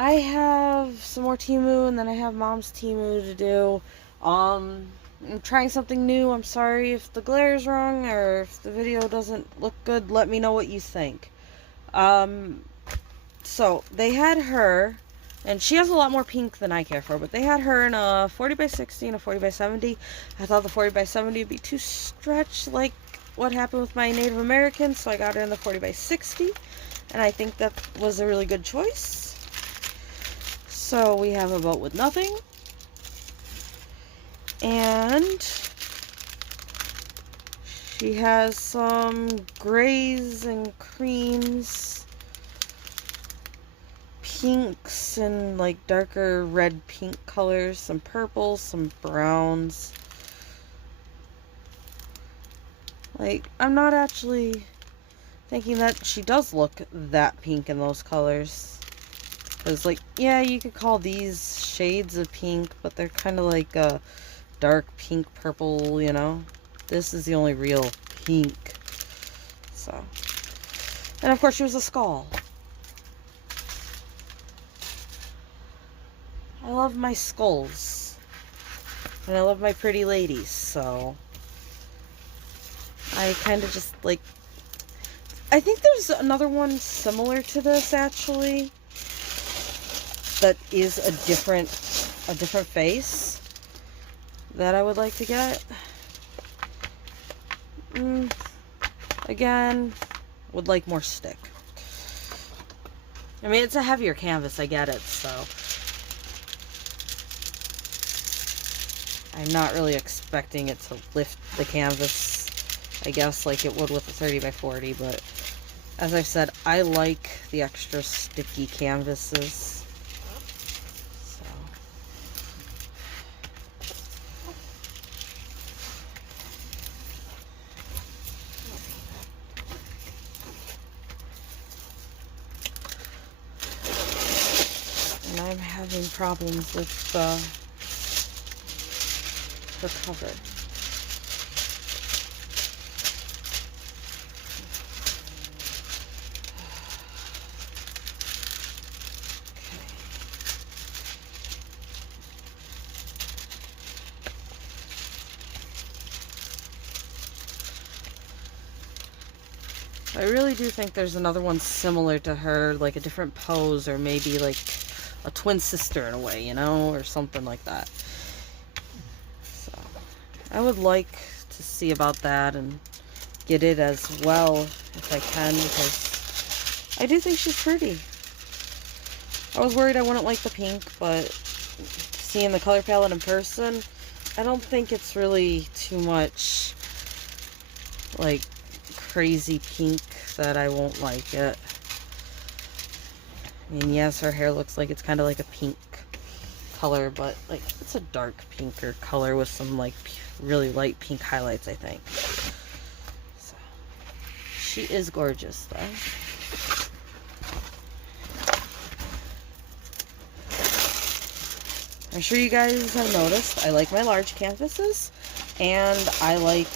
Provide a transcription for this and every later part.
I have some more Temu, and then I have Mom's Temu to do. I'm trying something new. I'm sorry if the glare is wrong or if the video doesn't look good. Let me know what you think. So they had her, and she has a lot more pink than I care for, but they had her in a 40 by 60 and a 40 by 70. I thought the 40 by 70 would be too stretched, like what happened with my Native Americans, so I got her in the 40 by 60, and I think that was a really good choice. So we have a boat with nothing, and she has some grays and creams, pinks and like darker red pink colors, some purples, some browns. Like, I'm not actually thinking that she does look that pink in those colors. Because, like, yeah, you could call these shades of pink, but they're kind of like a dark pink purple, you know? This is the only real pink. So. And of course, she was a skull. I love my skulls. And I love my pretty ladies, so. I kind of just like. I think there's another one similar to this, actually. That is a different face that I would like to get. Again, would like more stick. I mean, it's a heavier canvas, I get it, so I'm not really expecting it to lift the canvas, I guess, like it would with a 30 by 40, but as I've said, I like the extra sticky canvases. And I'm having problems with her cover. I really do think there's another one similar to her, like a different pose, or maybe like a twin sister in a way, you know, or something like that. So, I would like to see about that and get it as well if I can, because I do think she's pretty. I was worried I wouldn't like the pink, but seeing the color palette in person, I don't think it's really too much like crazy pink that I won't like it. I mean, yes, her hair looks like it's kind of like a pink color, but like it's a dark pinker color with some like really light pink highlights, I think. So, she is gorgeous though. I'm sure you guys have noticed I like my large canvases, and I like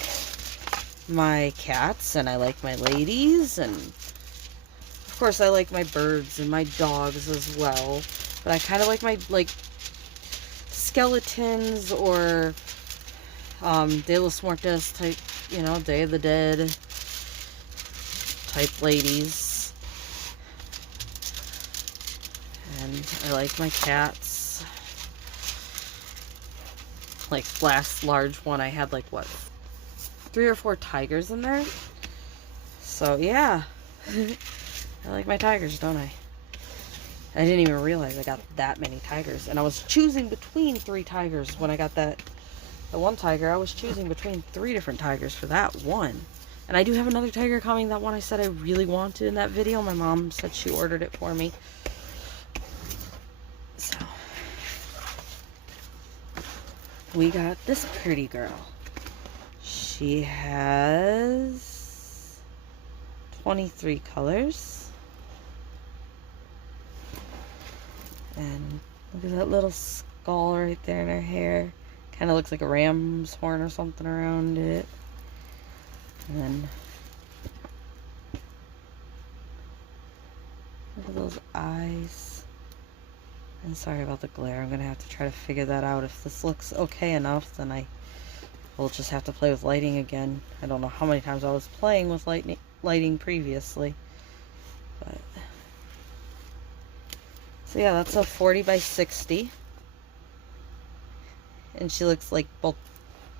my cats, and I like my ladies, and of course I like my birds and my dogs as well, but I kind of like my like skeletons or De los Muertos type, you know, Day of the Dead type ladies. And I like my cats. Like last large one I had like what, 3 or 4 tigers in there. So yeah. I like my tigers, don't I? I didn't even realize I got that many tigers. And I was choosing between 3 tigers when I got the one tiger. I was choosing between 3 different tigers for that one. And I do have another tiger coming. That one I said I really wanted in that video. My mom said she ordered it for me. So, we got this pretty girl. She has 23 colors. And look at that little skull right there in her hair. Kind of looks like a ram's horn or something around it. And then look at those eyes. And sorry about the glare. I'm going to have to try to figure that out. If this looks okay enough, then I will just have to play with lighting again. I don't know how many times I was playing with lighting previously. But so yeah, that's a 40 by 60. And she looks like both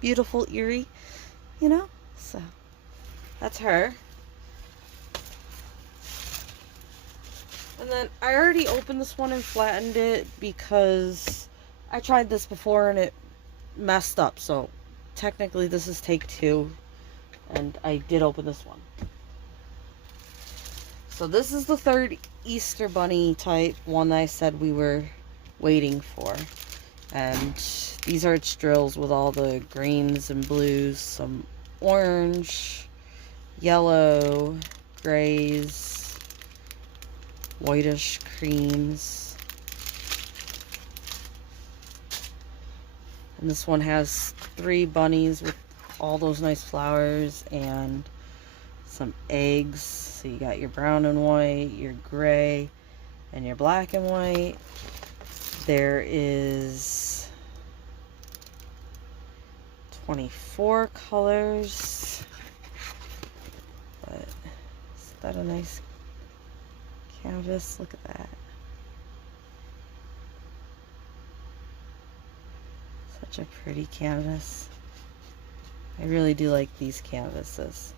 beautiful, eerie, you know? So that's her. And then I already opened this one and flattened it because I tried this before and it messed up. So technically this is take 2, and I did open this one. So this is the third Easter Bunny type one that I said we were waiting for. And these are its drills with all the greens and blues, some orange, yellow, grays, whitish creams. And this one has 3 bunnies with all those nice flowers and some eggs. So you got your brown and white, your gray, and your black and white. There is 24 colors. But is that a nice canvas? Look at that. Such a pretty canvas. I really do like these canvases.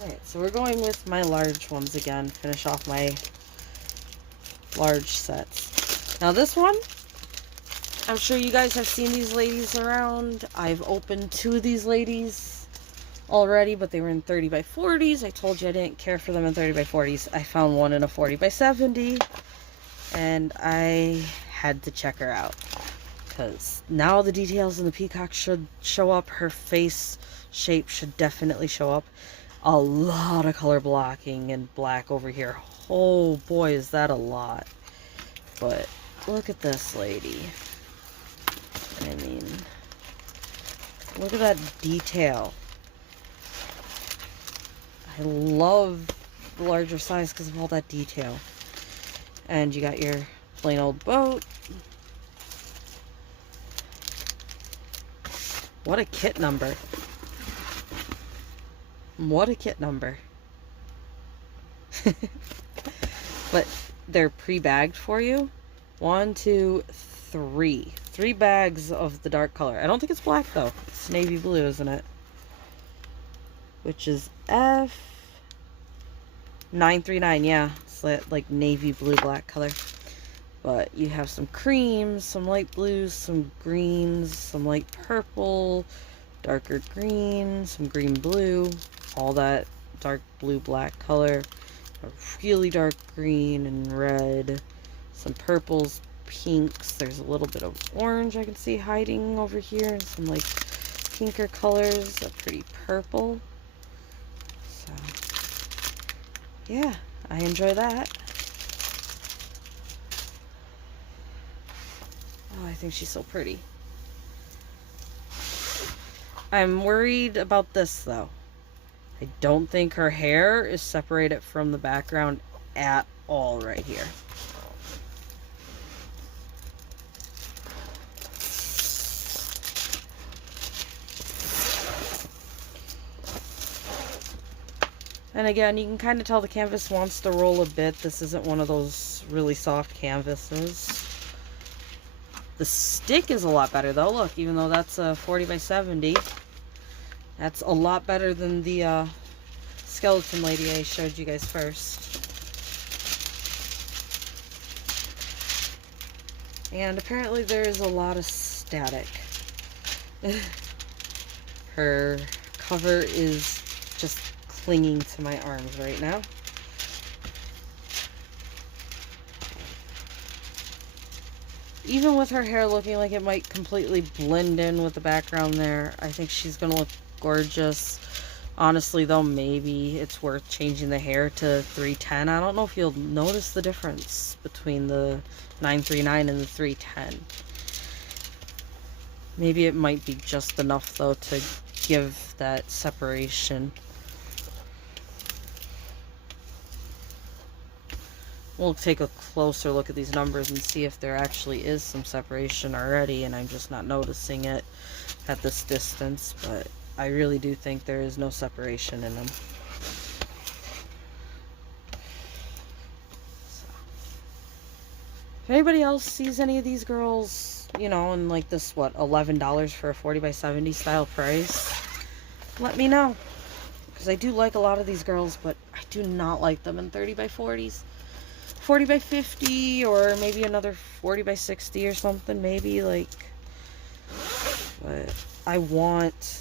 Alright, so we're going with my large ones again. Finish off my large sets. Now this one, I'm sure you guys have seen these ladies around. I've opened 2 of these ladies already, but they were in 30 by 40s. I told you I didn't care for them in 30 by 40s. I found one in a 40 by 70, and I had to check her out. Because now the details in the Peacock should show up. Her face shape should definitely show up. A lot of color blocking and black over here. Oh boy, is that a lot. But look at this lady. I mean, look at that detail. I love the larger size because of all that detail. And you got your plain old boat. What a kit number. What a kit number. But they're pre-bagged for you. 1, 2, 3. 3 bags of the dark color. I don't think it's black though. It's navy blue, isn't it? Which is F939. Yeah, it's that like navy blue black color. But you have some creams, some light blues, some greens, some light purple, darker green, some green blue, all that dark blue black color, a really dark green and red, some purples, pinks. There's a little bit of orange I can see hiding over here, and some like pinker colors, a pretty purple. So yeah, I enjoy that. Oh, I think she's so pretty. I'm worried about this though. I don't think her hair is separated from the background at all right here. And again, you can kind of tell the canvas wants to roll a bit. This isn't one of those really soft canvases. The stick is a lot better though. Look, even though that's a 40 by 70, that's a lot better than the skeleton lady I showed you guys first. And apparently there is a lot of static. Her cover is just clinging to my arms right now. Even with her hair looking like it might completely blend in with the background there, I think she's going to look gorgeous. Honestly, though, maybe it's worth changing the hair to 310. I don't know if you'll notice the difference between the 939 and the 310. Maybe it might be just enough, though, to give that separation. we'll take a closer look at these numbers and see if there actually is some separation already and I'm just not noticing it at this distance, but I really do think there is no separation in them. So, if anybody else sees any of these girls, you know, in like this, what, $11 for a 40 by 70 style price, let me know. Because I do like a lot of these girls, but I do not like them in 30 by 40s. 40 by 50 or maybe another 40 by 60 or something, maybe, like, but I want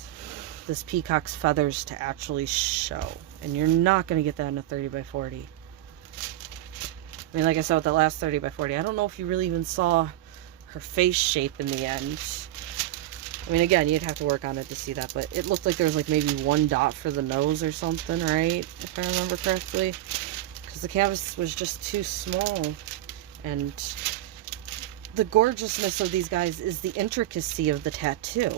this peacock's feathers to actually show, and you're not going to get that in a 30 by 40. I mean, like I said with the last 30 by 40, I don't know if you really even saw her face shape in the end. I mean, again, you'd have to work on it to see that, but it looked like there was like maybe one dot for the nose or something, right? If I remember correctly. Because the canvas was just too small. And the gorgeousness of these guys is the intricacy of the tattoo.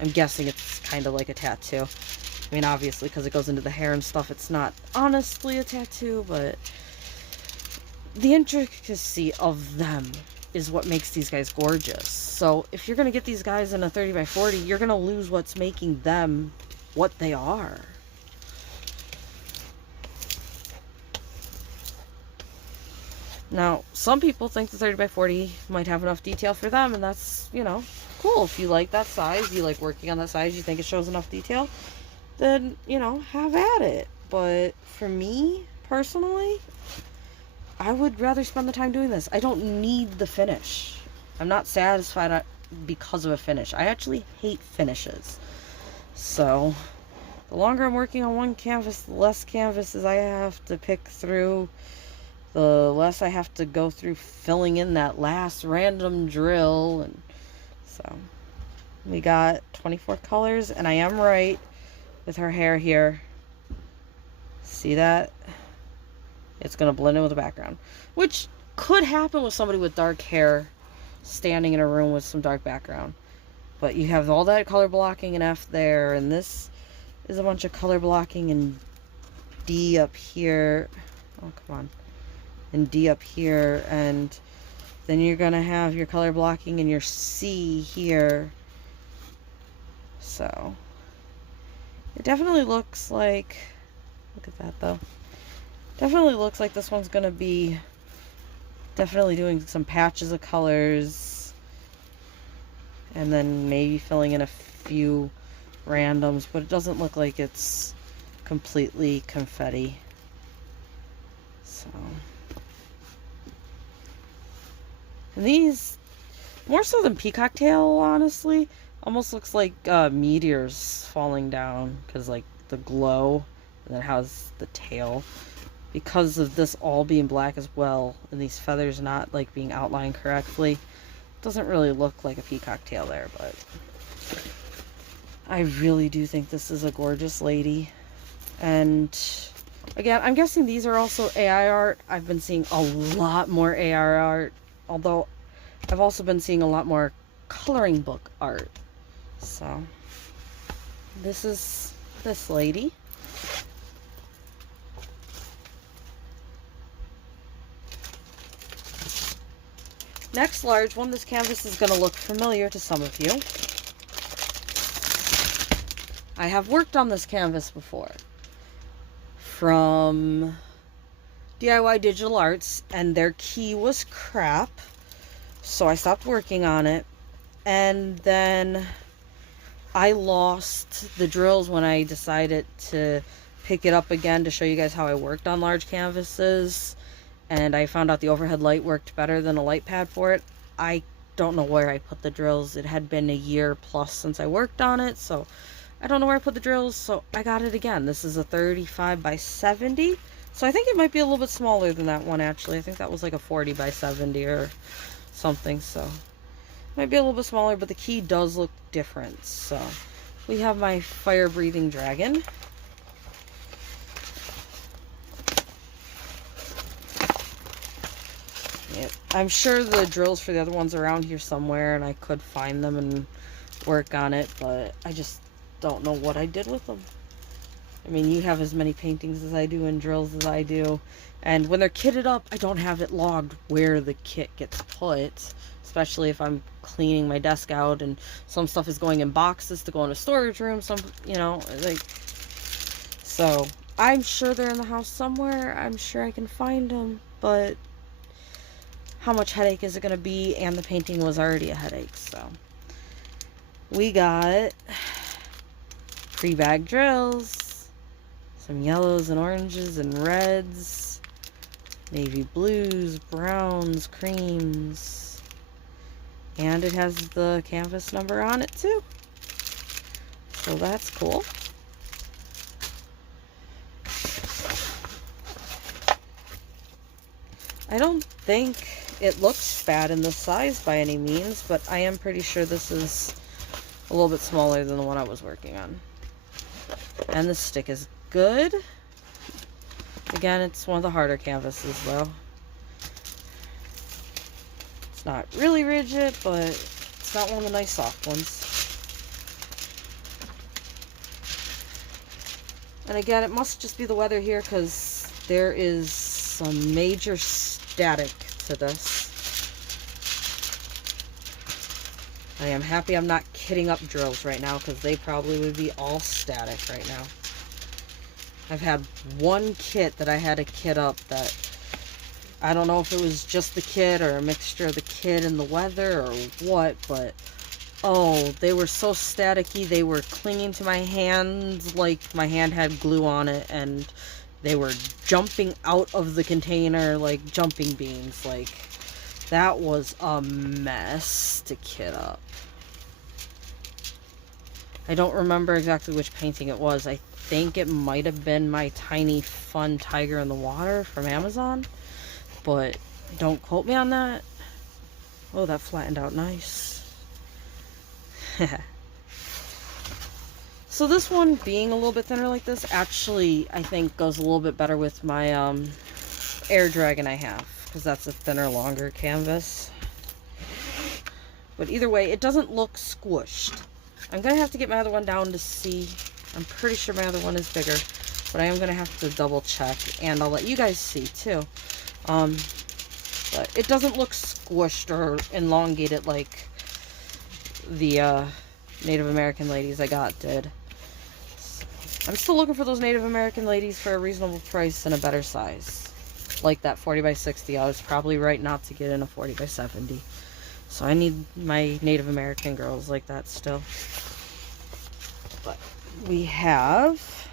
I'm guessing it's kind of like a tattoo. I mean, obviously, because it goes into the hair and stuff, it's not honestly a tattoo, but the intricacy of them is what makes these guys gorgeous. So if you're going to get these guys in a 30 by 40, you're going to lose what's making them what they are. Now, some people think the 30 by 40 might have enough detail for them, and that's, you know, cool. If you like that size, you like working on that size, you think it shows enough detail, then, you know, have at it. But for me, personally, I would rather spend the time doing this. I don't need the finish. I'm not satisfied because of a finish. I actually hate finishes. So, the longer I'm working on one canvas, the less canvases I have to pick through, the less I have to go through filling in that last random drill. And so, we got 24 colors, and I am right with her hair here. See that? It's going to blend in with the background, which could happen with somebody with dark hair standing in a room with some dark background. But you have all that color blocking in F there, and this is a bunch of color blocking in D up here. Oh, come on. In D up here, and then you're going to have your color blocking in your C here. So, it definitely looks like, look at that though. Definitely looks like this one's going to be definitely doing some patches of colors and then maybe filling in a few randoms, but it doesn't look like it's completely confetti. So, and these, more so than peacock tail, honestly, almost looks like meteors falling down, because like the glow, and then it has the tail. Because of this all being black as well, and these feathers not like being outlined correctly, it doesn't really look like a peacock tail there, but I really do think this is a gorgeous lady. And again, I'm guessing these are also AI art. I've been seeing a lot more AI art, although I've also been seeing a lot more coloring book art. So this is this lady. Next large one, this canvas is going to look familiar to some of you. I have worked on this canvas before from DIY Digital Arts, and their key was crap, so I stopped working on it. And then I lost the drills when I decided to pick it up again to show you guys how I worked on large canvases. And I found out the overhead light worked better than a light pad for it. I don't know where I put the drills. It had been a year plus since I worked on it, so I don't know where I put the drills, so I got it again. This is a 35 by 70, so I think it might be a little bit smaller than that one, actually. I think that was like a 40 by 70 or something, so it might be a little bit smaller, but the key does look different. So we have my fire-breathing dragon. I'm sure the drills for the other ones are around here somewhere, and I could find them and work on it, but I just don't know what I did with them. I mean, you have as many paintings as I do and drills as I do. And when they're kitted up, I don't have it logged where the kit gets put. Especially if I'm cleaning my desk out and some stuff is going in boxes to go in a storage room. Some, you know, like... So, I'm sure they're in the house somewhere. I'm sure I can find them. But how much headache is it going to be? And the painting was already a headache, so... We got pre-bag drills, some yellows and oranges and reds, navy blues, browns, creams, and it has the canvas number on it too, so that's cool. I don't think it looks bad in the size by any means, but I am pretty sure this is a little bit smaller than the one I was working on. And the stick is good. Again, it's one of the harder canvases though. It's not really rigid, but it's not one of the nice soft ones. And again, it must just be the weather here because there is some major static to this. I am happy I'm not kitting up drills right now because they probably would be all static right now. I've had one kit that I had to kit up that I don't know if it was just the kit or a mixture of the kit and the weather or what, but oh, they were so staticky. They were clinging to my hands like my hand had glue on it, and they were jumping out of the container like jumping beans. Like, that was a mess to kit up. I don't remember exactly which painting it was. I think it might have been my tiny fun tiger in the water from Amazon, but don't quote me on that. Oh, that flattened out nice. So this one being a little bit thinner like this actually I think goes a little bit better with my air dragon I have, because that's a thinner, longer canvas. But either way, it doesn't look squished. I'm going to have to get my other one down to see. I'm pretty sure my other one is bigger, but I am going to have to double check, and I'll let you guys see too. But it doesn't look squished or elongated like the Native American ladies I got did. I'm still looking for those Native American ladies for a reasonable price and a better size. Like that 40 by 60. I was probably right not to get in a 40 by 70. So I need my Native American girls like that still. But we have...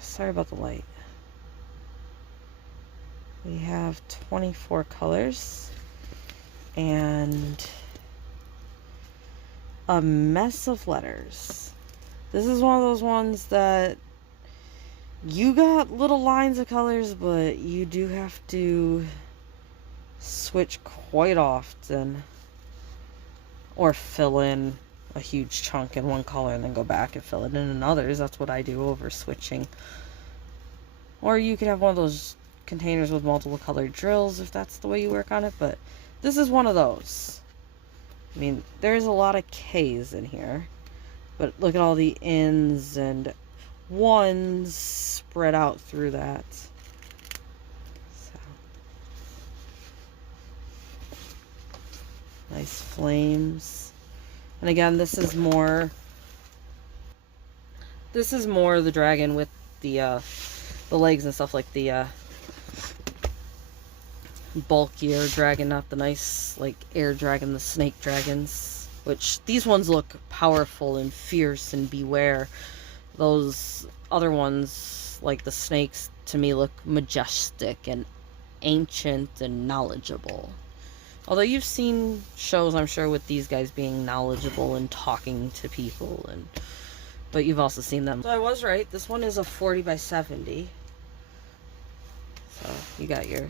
Sorry about the light. We have 24 colors and a mess of letters. This is one of those ones that you got little lines of colors, but you do have to switch quite often or fill in a huge chunk in one color and then go back and fill it in others. That's what I do over switching. Or you could have one of those containers with multiple colored drills if that's the way you work on it, but this is one of those. I mean, there's a lot of K's in here, but look at all the N's and ones spread out through that. So. Nice flames. And again, this is more the dragon with the legs and stuff, like the bulkier dragon, not the nice like air dragon, the snake dragons, which these ones look powerful and fierce and beware. Those other ones, like the snakes, to me look majestic and ancient and knowledgeable. Although you've seen shows, I'm sure, with these guys being knowledgeable and talking to people, but you've also seen them. So I was right. This one is a 40 by 70. So you got your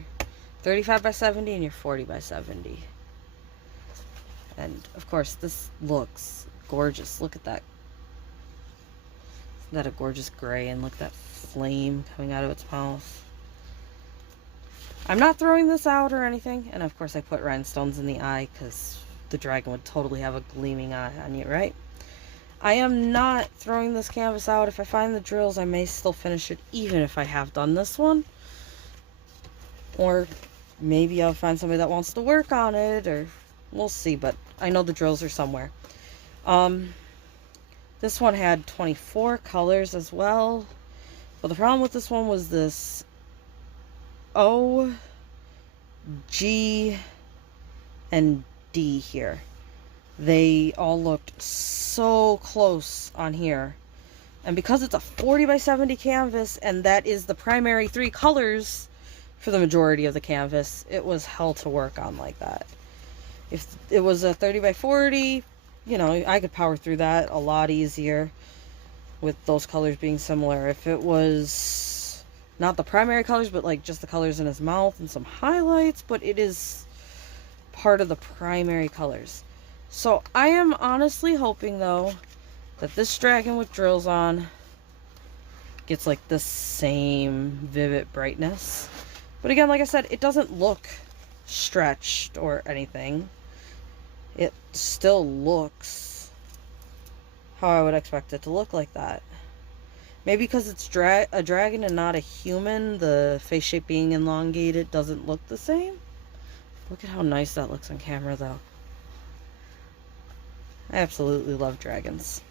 35 by 70 and your 40 by 70. And of course, this looks gorgeous. Look at that. Isn't that a gorgeous gray? And look at that flame coming out of its mouth. I'm not throwing this out or anything. And of course, I put rhinestones in the eye because the dragon would totally have a gleaming eye on you, right? I am not throwing this canvas out. If I find the drills, I may still finish it, even if I have done this one. Or maybe I'll find somebody that wants to work on it, or we'll see, but I know the drills are somewhere. This one had 24 colors as well. But the problem with this one was this O, G, and D here. They all looked so close on here. And because it's a 40 by 70 canvas, and that is the primary 3 colors for the majority of the canvas, it was hell to work on like that. If it was a 30 by 40, you know, I could power through that a lot easier with those colors being similar. If it was not the primary colors, but like just the colors in his mouth and some highlights, but it is part of the primary colors. So I am honestly hoping, though, that this dragon with drills on gets like the same vivid brightness. But again, like I said, it doesn't look stretched or anything. It still looks how I would expect it to look like that. Maybe because it's a dragon and not a human, the face shape being elongated doesn't look the same. Look at how nice that looks on camera, though. I absolutely love dragons.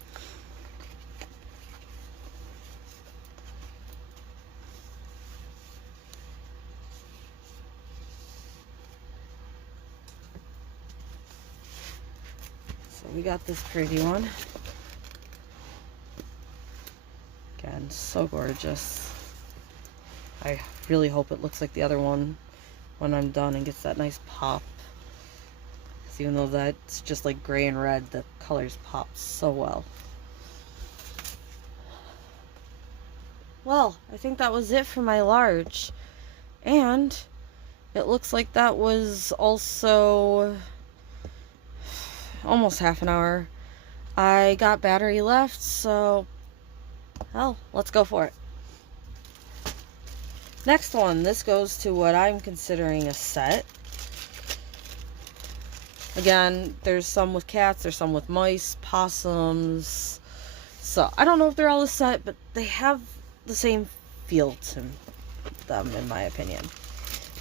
So we got this pretty one. Again, so gorgeous. I really hope it looks like the other one when I'm done and gets that nice pop. Even though that's just like gray and red, the colors pop so well. Well, I think that was it for my large. And it looks like that was also almost half an hour. I got battery left, so hell, let's go for it. Next one, this goes to what I'm considering a set. Again, there's some with cats, there's some with mice, possums. So, I don't know if they're all a set, but they have the same feel to them, in my opinion.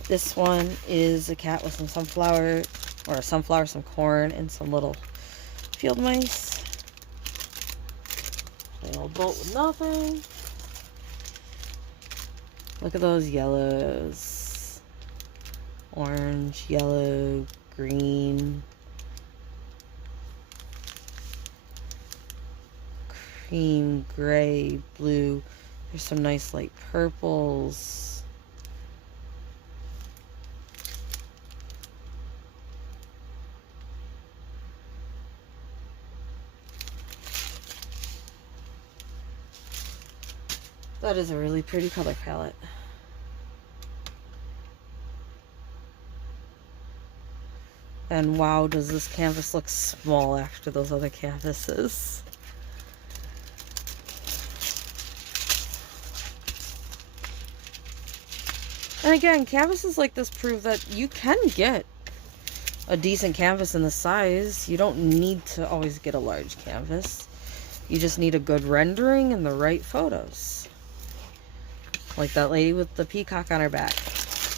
This one is a cat with some sunflower, some corn, and some little field mice. Plain old boat with nothing. Look at those yellows. Orange, yellow, green, cream, gray, blue. There's some nice light purples. That is a really pretty color palette. And wow, does this canvas look small after those other canvases. And again, canvases like this prove that you can get a decent canvas in the size. You don't need to always get a large canvas. You just need a good rendering and the right photos. Like that lady with the peacock on her back.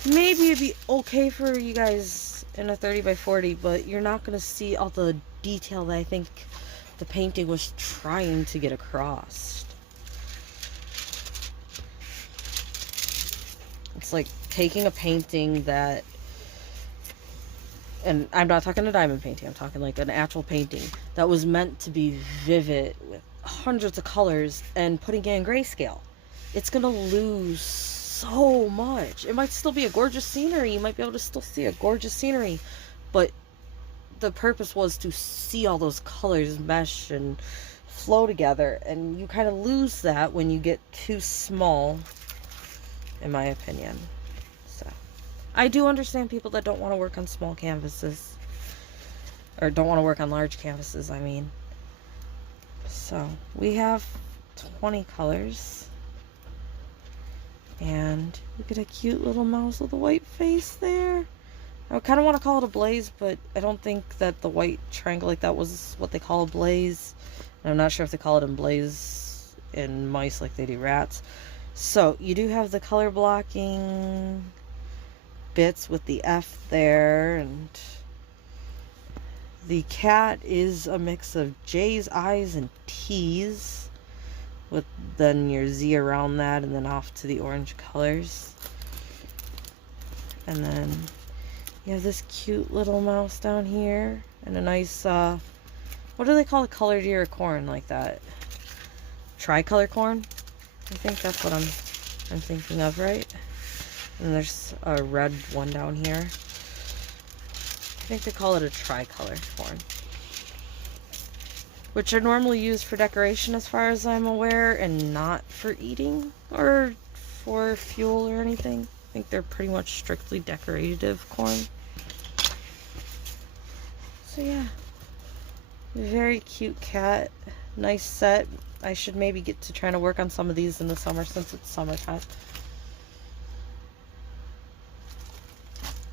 Maybe it'd be okay for you guys in a 30 by 40, but you're not going to see all the detail that I think the painting was trying to get across. It's like taking a painting that, and I'm not talking a diamond painting, I'm talking like an actual painting that was meant to be vivid with hundreds of colors and putting it in grayscale. It's going to lose so much. It might still be a gorgeous scenery. You might be able to still see a gorgeous scenery, but the purpose was to see all those colors mesh and flow together, and you kind of lose that when you get too small, in my opinion. So I do understand people that don't want to work on small canvases, or don't want to work on large canvases, I mean. So we have 20 colors. And look at a cute little mouse with a white face there. I kind of want to call it a blaze, but I don't think that the white triangle like that was what they call a blaze. I'm not sure if they call it emblaze in mice like they do rats. So you do have the color blocking bits with the F there, and the cat is a mix of J's, I's, and T's, with then your Z around that, and then off to the orange colors. And then you have this cute little mouse down here, and a nice, what do they call the colored ear of corn like that? Tricolor corn? I think that's what I'm thinking of, right? And there's a red one down here. I think they call it a tricolor corn, which are normally used for decoration as far as I'm aware, and not for eating or for fuel or anything. I think they're pretty much strictly decorative corn. So yeah, very cute cat. Nice set. I should maybe get to trying to work on some of these in the summer since it's summertime.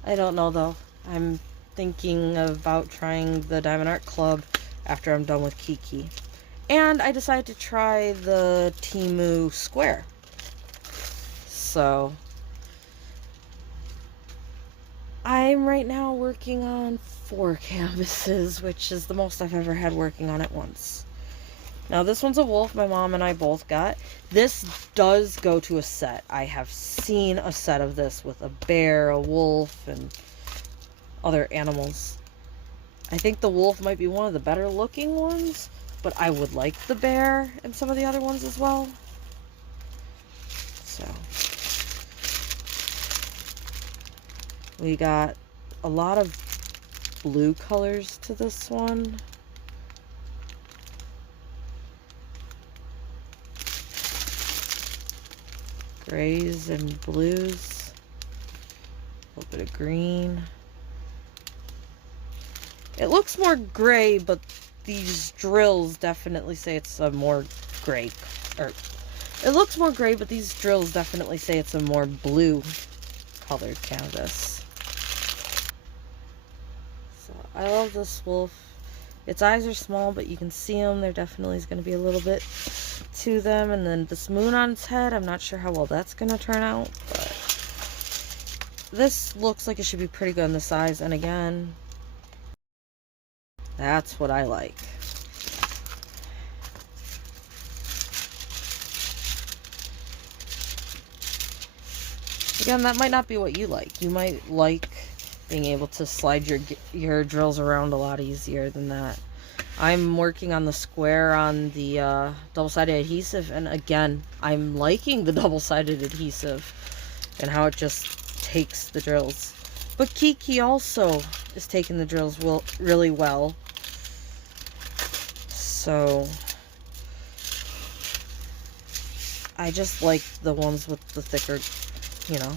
I don't know though. I'm thinking about trying the Diamond Art Club after I'm done with Kiki. And I decided to try the Temu square. So I'm right now working on 4 canvases, which is the most I've ever had working on at once. Now this one's a wolf my mom and I both got. This does go to a set. I have seen a set of this with a bear, a wolf, and other animals. I think the wolf might be one of the better looking ones, but I would like the bear and some of the other ones as well. So we got a lot of blue colors to this one. Grays and blues. A little bit of green. It looks more gray, but these drills definitely say it's a more gray. Or it looks more gray, but these drills definitely say it's a more blue colored canvas. So I love this wolf. Its eyes are small, but you can see them. There definitely is going to be a little bit to them. And then this moon on its head, I'm not sure how well that's going to turn out, but this looks like it should be pretty good in the size. And again, that's what I like. Again, that might not be what you like. You might like being able to slide your drills around a lot easier than that. I'm working on the square on the double-sided adhesive, and again, I'm liking the double-sided adhesive and how it just takes the drills. But Kiki also is taking the drills really well. So I just like the ones with the thicker, you know,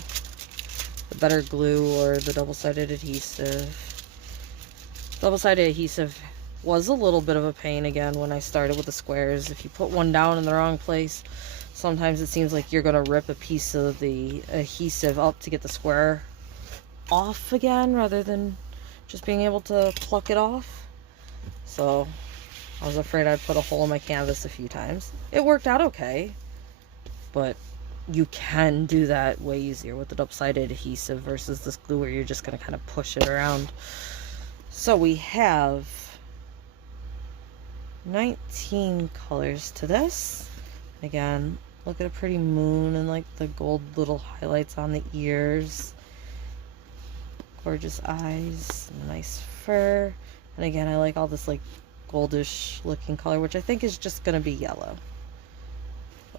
the better glue or the double-sided adhesive. Double-sided adhesive was a little bit of a pain again when I started with the squares. If you put one down in the wrong place, sometimes it seems like you're going to rip a piece of the adhesive up to get the square off again rather than just being able to pluck it off. So I was afraid I'd put a hole in my canvas a few times. It worked out okay, but you can do that way easier with the double-sided adhesive versus this glue where you're just going to kind of push it around. So we have 19 colors to this. Again, look at a pretty moon and like the gold little highlights on the ears. Gorgeous eyes, nice fur. And again, I like all this like goldish looking color, which I think is just going to be yellow.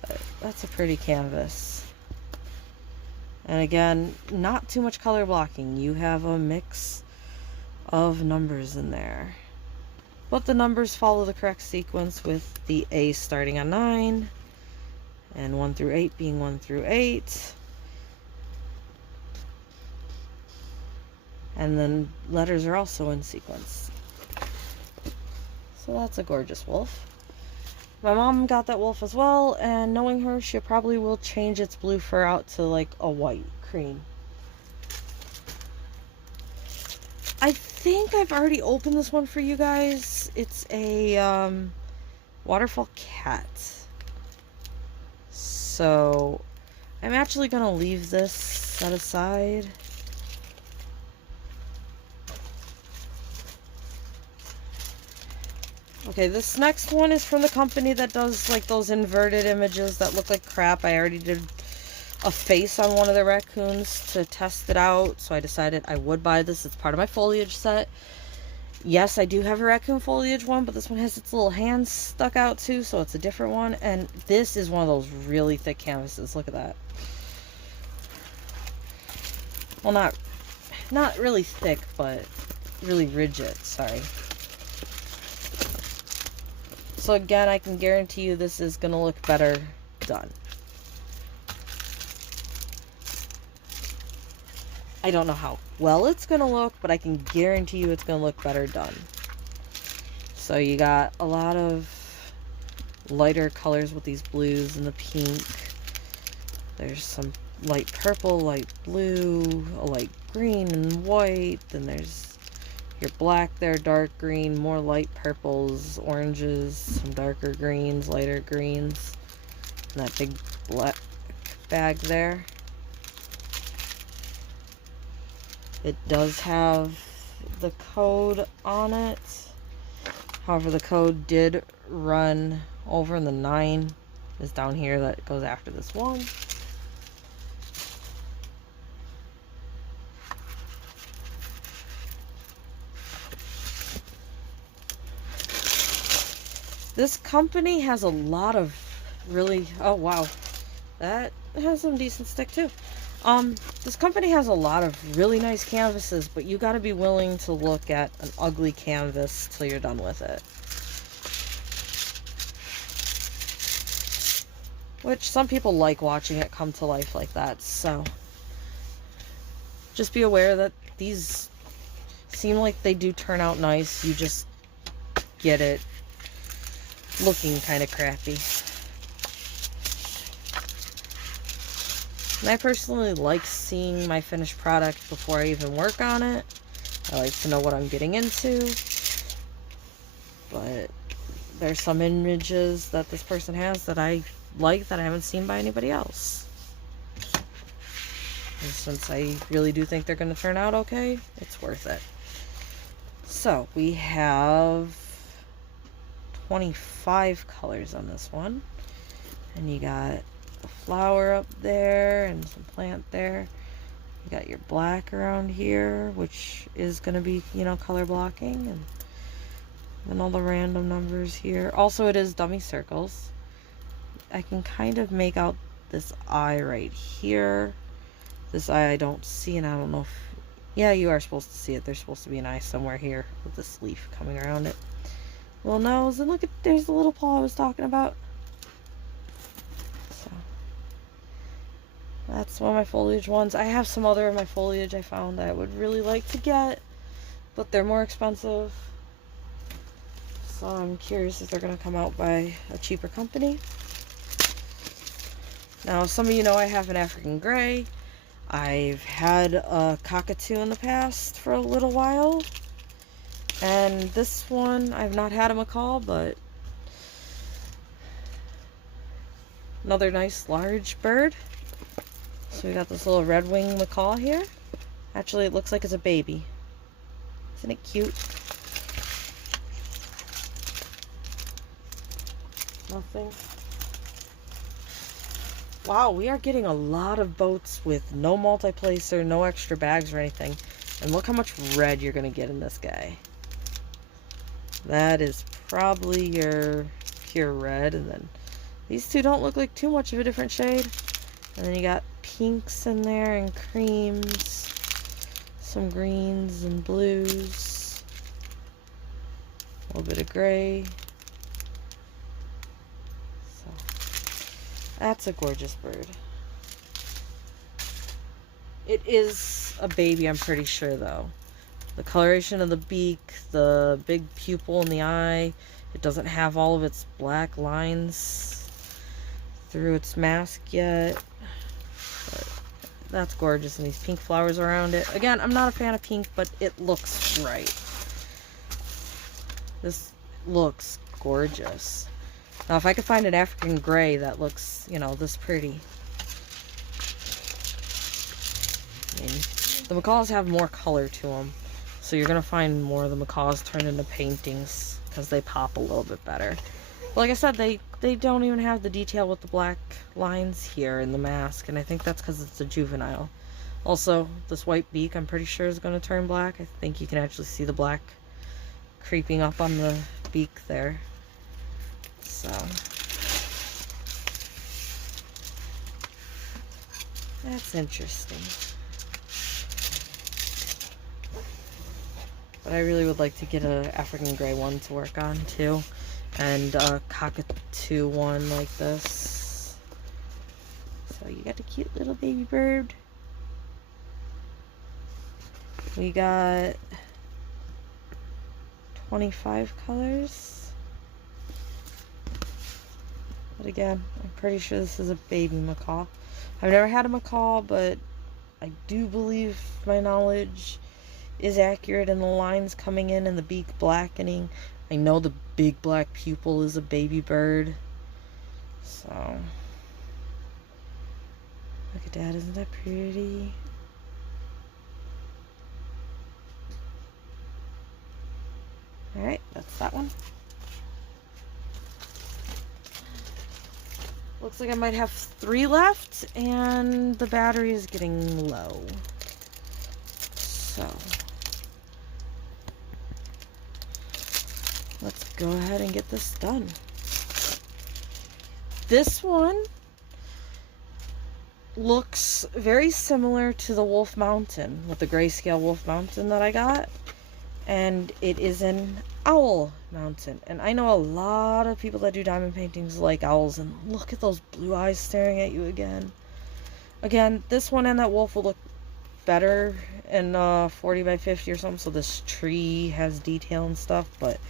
But that's a pretty canvas. And again, not too much color blocking. You have a mix of numbers in there. But the numbers follow the correct sequence, with the A starting on 9 and 1 through 8 being 1 through 8. And then letters are also in sequence. So that's a gorgeous wolf. My mom got that wolf as well, and knowing her, she probably will change its blue fur out to like a white cream. I think I've already opened this one for you guys. It's a Waterfall cat. So I'm actually going to leave this set aside. Okay, this next one is from the company that does like those inverted images that look like crap. I already did a face on one of the raccoons to test it out, so I decided I would buy this. It's part of my foliage set. Yes, I do have a raccoon foliage one, but this one has its little hands stuck out too, so it's a different one. And this is one of those really thick canvases. Look at that. Well, not really thick, but really rigid. Sorry. So again, I can guarantee you this is going to look better done. I don't know how well it's going to look, but I can guarantee you it's going to look better done. So you got a lot of lighter colors with these blues and the pink. There's some light purple, light blue, a light green and white. Then there's your black there, dark green, more light purples, oranges, some darker greens, lighter greens. And that big black bag there. It does have the code on it. However, the code did run over, and the 9 is down here that goes after this one. This company has a lot of really, oh wow, that has some decent stick too. This company has a lot of really nice canvases, but you got to be willing to look at an ugly canvas till you're done with it. Which some people like watching it come to life like that, so just be aware that these seem like they do turn out nice. You just get it looking kind of crappy. And I personally like seeing my finished product before I even work on it. I like to know what I'm getting into. But there's some images that this person has that I like that I haven't seen by anybody else. And since I really do think they're going to turn out okay, it's worth it. So we have 25 colors on this one. And you got a flower up there and some plant there. You got your black around here, which is going to be, you know, color blocking, and then all the random numbers here. Also, it is dummy circles. I can kind of make out this eye right here. This eye I don't see, and I don't know if, yeah, you are supposed to see it. There's supposed to be an eye somewhere here with this leaf coming around it. Little nose, and look at, there's the little paw I was talking about. That's one of my foliage ones. I have some other of my foliage I found that I would really like to get, but they're more expensive. So I'm curious if they're going to come out by a cheaper company. Now, some of you know I have an African Gray. I've had a cockatoo in the past for a little while. And this one, I've not had a macaw, but another nice large bird. So we got this little red-winged macaw here. Actually, it looks like it's a baby. Isn't it cute? Nothing. Wow, we are getting a lot of boats with no multi-placer, no extra bags or anything. And look how much red you're going to get in this guy. That is probably your pure red. And then these two don't look like too much of a different shade. And then you got pinks in there and creams, some greens and blues, a little bit of gray. So that's a gorgeous bird. It is a baby, I'm pretty sure, though. The coloration of the beak, the big pupil in the eye, it doesn't have all of its black lines through its mask yet. That's gorgeous, and these pink flowers around it. Again, I'm not a fan of pink, but it looks right. This looks gorgeous. Now, if I could find an African gray that looks, you know, this pretty. I mean, the macaws have more color to them. So you're going to find more of the macaws turned into paintings because they pop a little bit better. But like I said, they don't even have the detail with the black lines here in the mask. And I think that's because it's a juvenile. Also, this white beak, I'm pretty sure is going to turn black. I think you can actually see the black creeping up on the beak there. So, that's interesting. But I really would like to get an African gray one to work on too. And a cockatoo one like this. So you got a cute little baby bird. We got 25 colors. But again, I'm pretty sure this is a baby macaw. I've never had a macaw, but I do believe my knowledge is accurate in the lines coming in and the beak blackening. I know the big black pupil is a baby bird. So, look at that, isn't that pretty? Alright, that's that one. Looks like I might have 3 left, and the battery is getting low. So, let's go ahead and get this done. This one looks very similar to the Wolf Mountain, with the grayscale Wolf Mountain that I got. And it is an owl mountain. And I know a lot of people that do diamond paintings like owls. And look at those blue eyes staring at you again. Again, this one and that wolf will look better in 40 by 50 or something. So this tree has detail and stuff. But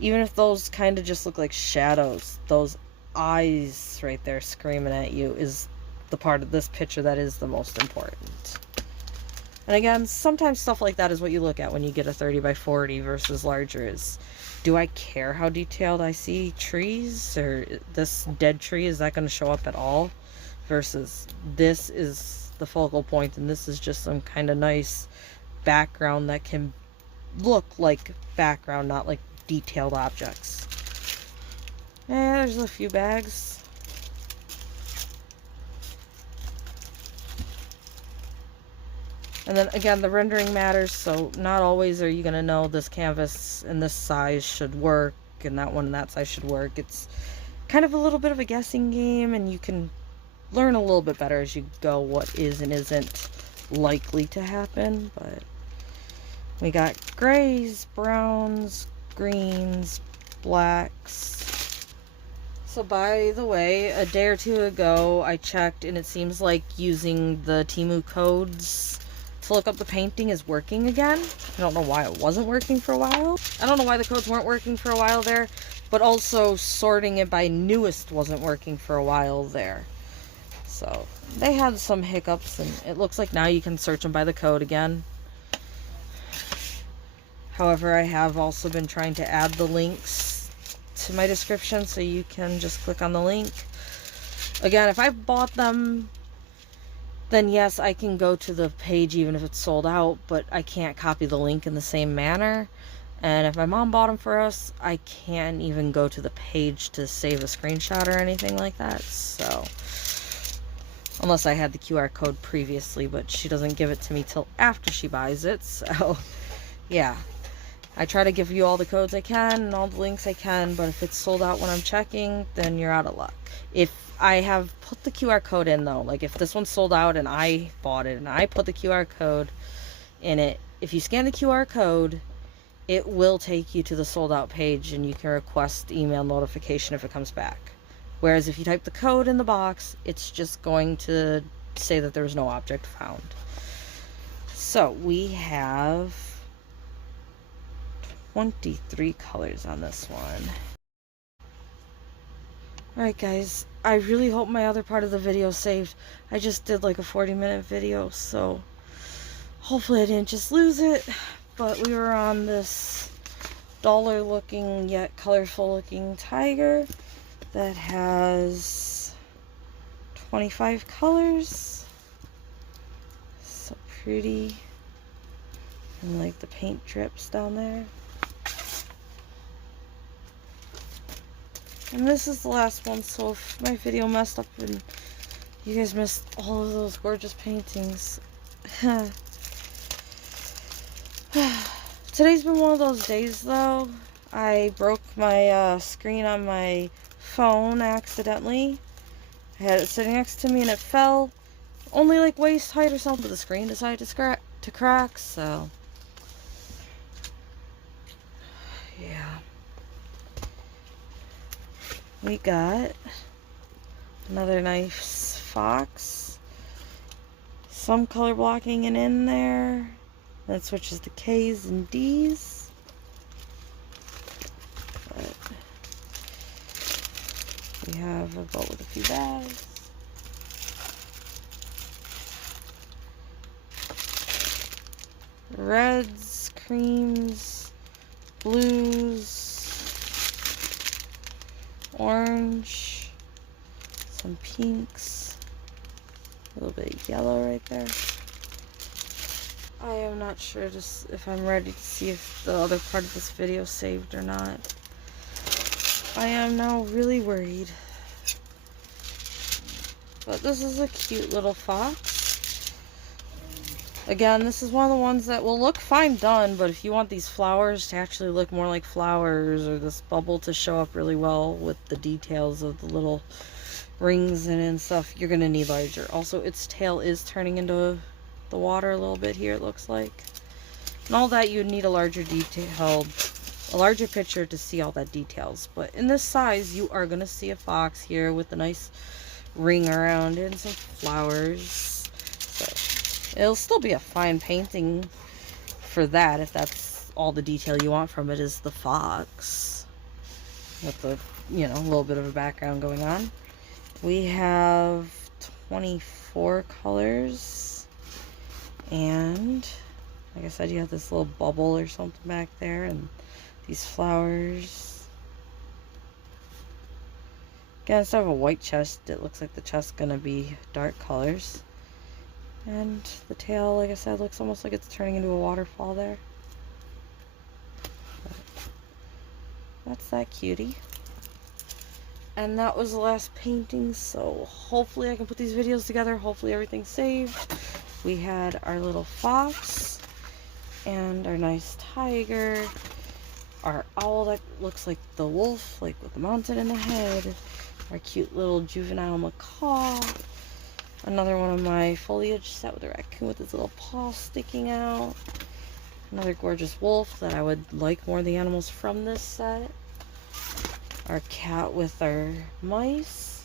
even if those kind of just look like shadows, those eyes right there screaming at you is the part of this picture that is the most important. And again, sometimes stuff like that is what you look at when you get a 30 by 40 versus larger is, do I care how detailed I see trees? Or this dead tree, is that going to show up at all? Versus this is the focal point and this is just some kind of nice background that can look like background, not like detailed objects. And there's a few bags. And then again, the rendering matters, so not always are you going to know this canvas and this size should work and that one and that size should work. It's kind of a little bit of a guessing game, and you can learn a little bit better as you go what is and isn't likely to happen. But we got grays, browns, greens, blacks. So by the way, a day or two ago I checked and it seems like using the Temu codes to look up the painting is working again. I don't know why it wasn't working for a while. I don't know why the codes weren't working for a while there, but also sorting it by newest wasn't working for a while there. So they had some hiccups, and it looks like now you can search them by the code again. However, I have also been trying to add the links to my description so you can just click on the link. Again, if I bought them, then yes, I can go to the page even if it's sold out, but I can't copy the link in the same manner. And if my mom bought them for us, I can't even go to the page to save a screenshot or anything like that. So, unless I had the QR code previously, but she doesn't give it to me till after she buys it. So, yeah. I try to give you all the codes I can and all the links I can, but if it's sold out when I'm checking, then you're out of luck. If I have put the QR code in though, like if this one's sold out and I bought it and I put the QR code in it, if you scan the QR code, it will take you to the sold out page and you can request email notification if it comes back. Whereas if you type the code in the box, it's just going to say that there was no object found. So we have 23 colors on this one. Alright guys, I really hope my other part of the video saved. I just did like a 40-minute video, so hopefully I didn't just lose it. But we were on this dollar looking yet colorful looking tiger. that has 25 colors. So pretty. And like the paint drips down there. And this is the last one, so if my video messed up and you guys missed all of those gorgeous paintings. Today's been one of those days though. I broke my screen on my phone accidentally. I had it sitting next to me and it fell. Only like waist height or something, but the screen decided to crack, so yeah. We got another nice fox. Some color blocking in there. Then it switches to K's and D's. But we have a boat with a few bags. Reds, creams, blues, orange, some pinks, a little bit of yellow right there. I am not sure just if I'm ready to see if the other part of this video saved or not. I am now really worried. But this is a cute little fox. Again, this is one of the ones that will look fine done, but if you want these flowers to actually look more like flowers, or this bubble to show up really well with the details of the little rings in it and stuff, you're going to need larger. Also, its tail is turning into the water a little bit here, it looks like. And all that, you'd need a larger picture to see all that details. But in this size, you are going to see a fox here with a nice ring around it and some flowers. So it'll still be a fine painting for that, if that's all the detail you want from it is the fox. With the, you know, a little bit of a background going on. We have 24 colors. And, like I said, you have this little bubble or something back there. And these flowers. Again, instead of a white chest, it looks like the chest's gonna be dark colors. And the tail, like I said, looks almost like it's turning into a waterfall there. But that's that cutie. And that was the last painting, so hopefully I can put these videos together. Hopefully everything's saved. We had our little fox, and our nice tiger, our owl that looks like the wolf, like with the mountain in the head, our cute little juvenile macaw, another one of my foliage set with a raccoon with his little paw sticking out. Another gorgeous wolf that I would like more of the animals from this set. Our cat with our mice.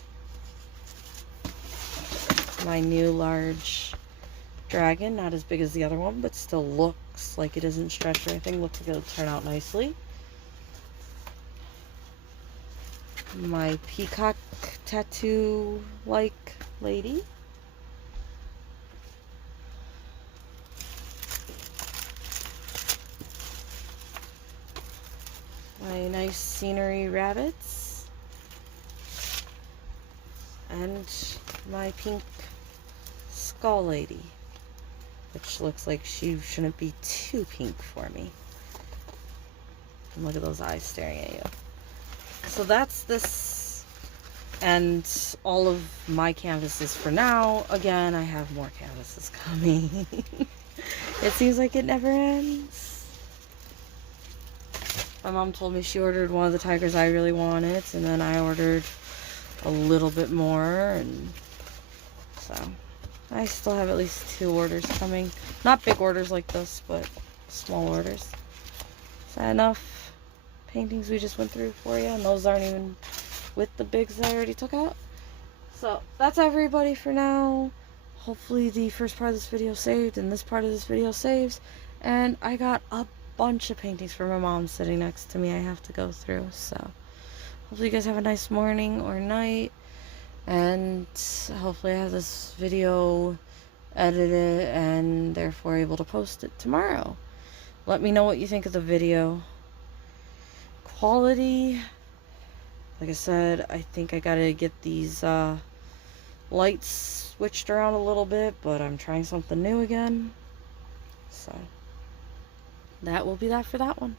My new large dragon, not as big as the other one, but still looks like it isn't stretched or anything. Looks like it'll turn out nicely. My peacock tattoo-like lady. My nice scenery rabbits. And my pink skull lady, which looks like she shouldn't be too pink for me. And look at those eyes staring at you. So that's this and all of my canvases for now. Again, I have more canvases coming. It seems like it never ends. My mom told me she ordered one of the tigers I really wanted, and then I ordered a little bit more, and so I still have at least 2 orders coming. Not big orders like this, but small orders. Is that enough paintings we just went through for you? And those aren't even with the bigs that I already took out. So that's everybody for now. Hopefully the first part of this video saved and this part of this video saves. And I got a bunch of paintings for my mom sitting next to me I have to go through. So hopefully you guys have a nice morning or night. And hopefully I have this video edited and therefore able to post it tomorrow. Let me know what you think of the video. Quality, Like I said, I think I gotta get these lights switched around a little bit, but I'm trying something new again. So that will be that for that one.